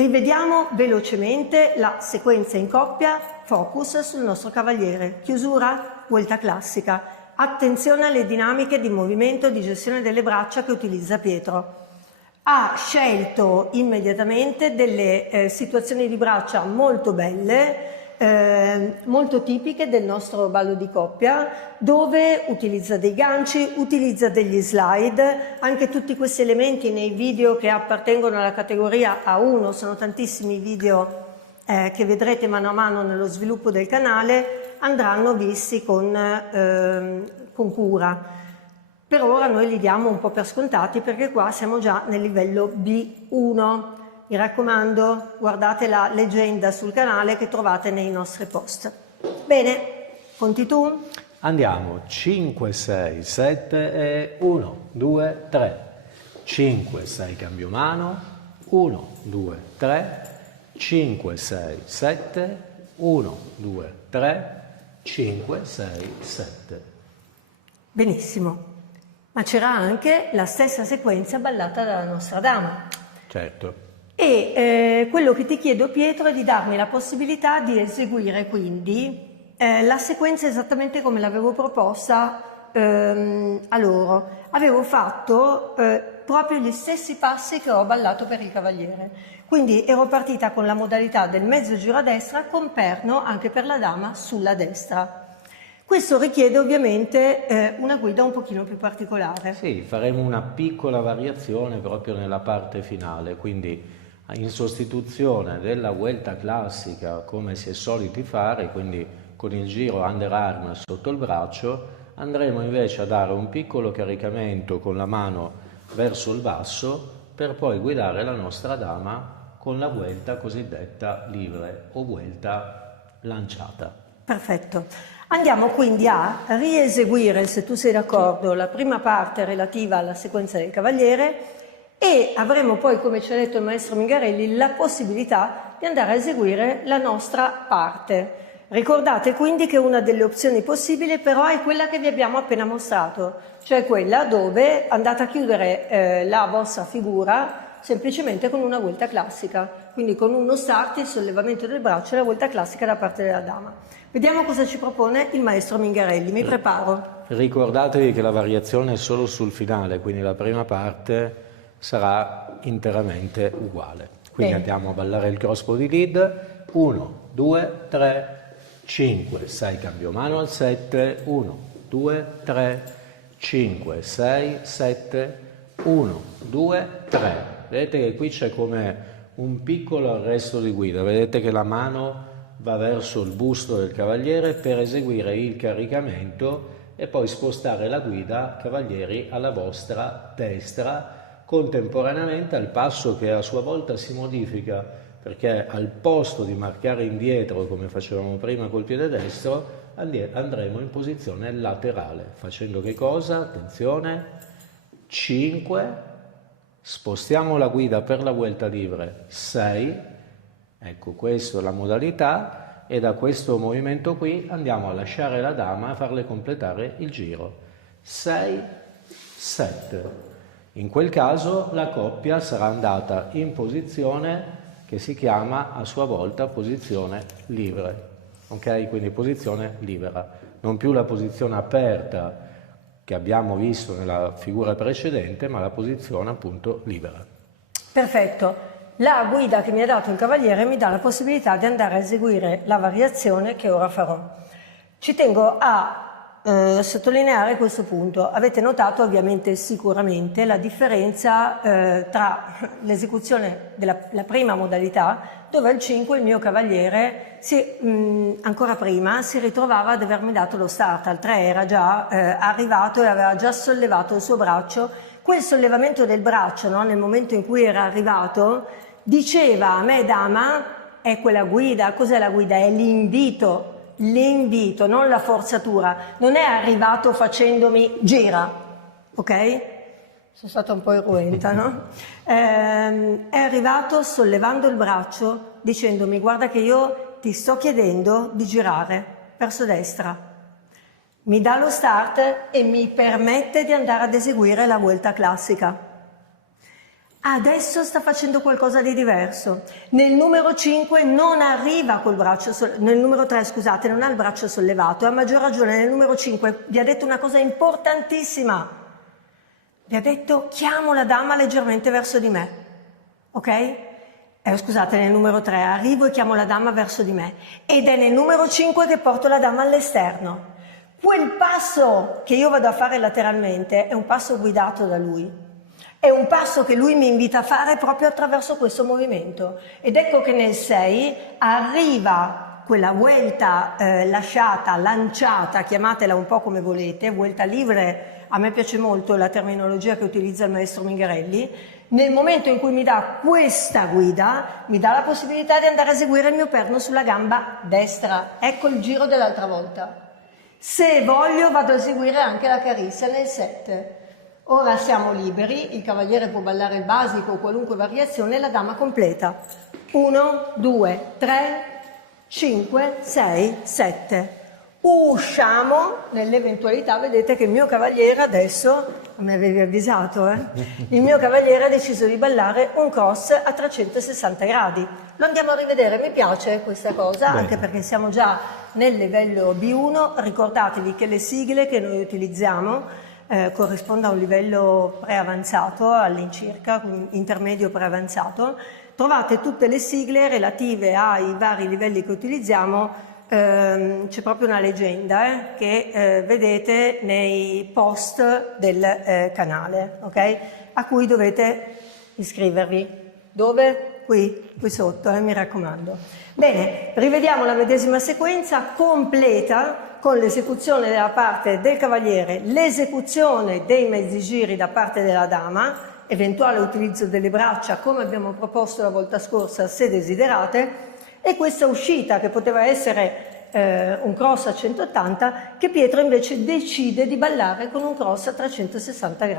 Rivediamo velocemente la sequenza in coppia, focus sul nostro cavaliere, chiusura, vuelta classica. Attenzione alle dinamiche di movimento e di gestione delle braccia che utilizza Pietro. Ha scelto immediatamente delle situazioni di braccia molto belle, molto tipiche del nostro ballo di coppia, dove utilizza dei ganci, utilizza degli slide. Anche tutti questi elementi nei video che appartengono alla categoria A1, sono tantissimi video che vedrete mano a mano nello sviluppo del canale, andranno visti con cura. Per ora noi li diamo un po' per scontati perché qua siamo già nel livello B1. Mi raccomando, guardate la leggenda sul canale che trovate nei nostri post. Bene, conti tu? Andiamo, 5, 6, 7 e 1, 2, 3. 5, 6, cambio mano, 1, 2, 3. 5, 6, 7, 1, 2, 3, 5, 6, 7. Benissimo, ma c'era anche la stessa sequenza ballata dalla nostra dama. Certo. E quello che ti chiedo, Pietro, è di darmi la possibilità di eseguire quindi la sequenza esattamente come l'avevo proposta a loro. Avevo fatto proprio gli stessi passi che ho ballato per il cavaliere. Quindi ero partita con la modalità del mezzo giro a destra con perno anche per la dama sulla destra. Questo richiede ovviamente una guida un pochino più particolare. Sì, faremo una piccola variazione proprio nella parte finale, quindi in sostituzione della vuelta classica come si è soliti fare, quindi con il giro underarm sotto il braccio, andremo invece a dare un piccolo caricamento con la mano verso il basso per poi guidare la nostra dama con la vuelta cosiddetta livre o vuelta lanciata. Perfetto. Andiamo quindi a rieseguire, se tu sei d'accordo, la prima parte relativa alla sequenza del cavaliere e avremo poi, come ci ha detto il maestro Mingarelli, la possibilità di andare a eseguire la nostra parte. Ricordate quindi che una delle opzioni possibili però è quella che vi abbiamo appena mostrato, cioè quella dove andate a chiudere la vostra figura semplicemente con una vuelta classica, quindi con uno start, il sollevamento del braccio e la vuelta classica da parte della dama. Vediamo cosa ci propone il maestro Mingarelli, mi preparo. Ricordatevi che la variazione è solo sul finale, quindi la prima parte sarà interamente uguale. Quindi andiamo a ballare il cross body lead, 1, 2, 3, 5, 6, cambio mano al 7, 1, 2, 3, 5, 6, 7, 1, 2, 3. Vedete che qui c'è come un piccolo arresto di guida, vedete che la mano va verso il busto del cavaliere per eseguire il caricamento e poi spostare la guida, cavalieri, alla vostra destra, contemporaneamente al passo che a sua volta si modifica, perché al posto di marcare indietro come facevamo prima col piede destro, andremo in posizione laterale, facendo che cosa? Attenzione, 5, spostiamo la guida per la vuelta livre, 6, ecco questa è la modalità, e da questo movimento qui andiamo a lasciare la dama a farle completare il giro, 6, 7. In quel caso la coppia sarà andata in posizione che si chiama a sua volta posizione livre, ok? Quindi posizione libera, non più la posizione aperta che abbiamo visto nella figura precedente, ma la posizione appunto libera. Perfetto. La guida che mi ha dato il cavaliere mi dà la possibilità di andare a eseguire la variazione che ora farò. Ci tengo a sottolineare questo punto. Avete notato ovviamente sicuramente la differenza tra l'esecuzione della prima modalità, dove al 5 il mio cavaliere ancora prima si ritrovava ad avermi dato lo start, al 3 era già arrivato e aveva già sollevato il suo braccio. Quel sollevamento del braccio, no, nel momento in cui era arrivato, diceva a me dama, è quella guida. Cos'è la guida? È l'invito. L'invito, non la forzatura, non è arrivato facendomi gira, ok? Sono stata un po' irruenta, no? È arrivato sollevando il braccio dicendomi guarda che io ti sto chiedendo di girare verso destra, mi dà lo start e mi permette di andare ad eseguire la vuelta classica. Adesso sta facendo qualcosa di diverso. Nel numero 5 non arriva col braccio, nel numero 3 scusate, non ha il braccio sollevato, e a maggior ragione nel numero 5 vi ha detto una cosa importantissima. Vi ha detto: chiamo la dama leggermente verso di me, ok? Scusate, nel numero 3 arrivo e chiamo la dama verso di me, ed è nel numero 5 che porto la dama all'esterno. Quel passo che io vado a fare lateralmente è un passo guidato da lui. È un passo che lui mi invita a fare proprio attraverso questo movimento. Ed ecco che nel 6 arriva quella vuelta lasciata, lanciata, chiamatela un po' come volete, vuelta libre, a me piace molto la terminologia che utilizza il maestro Mingarelli. Nel momento in cui mi dà questa guida, mi dà la possibilità di andare a eseguire il mio perno sulla gamba destra. Ecco il giro dell'altra volta. Se voglio vado a eseguire anche la carissa nel 7. Ora siamo liberi, il cavaliere può ballare il basico o qualunque variazione, la dama completa. 1, 2, 3, 5, 6, 7. Usciamo nell'eventualità, vedete che il mio cavaliere adesso, mi avevi avvisato, il mio cavaliere ha deciso di ballare un cross a 360 gradi. Lo andiamo a rivedere, mi piace questa cosa, bene, anche perché siamo già nel livello B1. Ricordatevi che le sigle che noi utilizziamo corrisponde a un livello preavanzato, all'incirca, intermedio preavanzato. Trovate tutte le sigle relative ai vari livelli che utilizziamo, c'è proprio una leggenda che vedete nei post del canale, ok? A cui dovete iscrivervi. Dove? Qui sotto, mi raccomando. Bene, rivediamo la medesima sequenza completa con l'esecuzione della parte del cavaliere, l'esecuzione dei mezzi giri da parte della dama, eventuale utilizzo delle braccia come abbiamo proposto la volta scorsa se desiderate, e questa uscita che poteva essere un cross a 180 che Pietro invece decide di ballare con un cross a 360 gradi.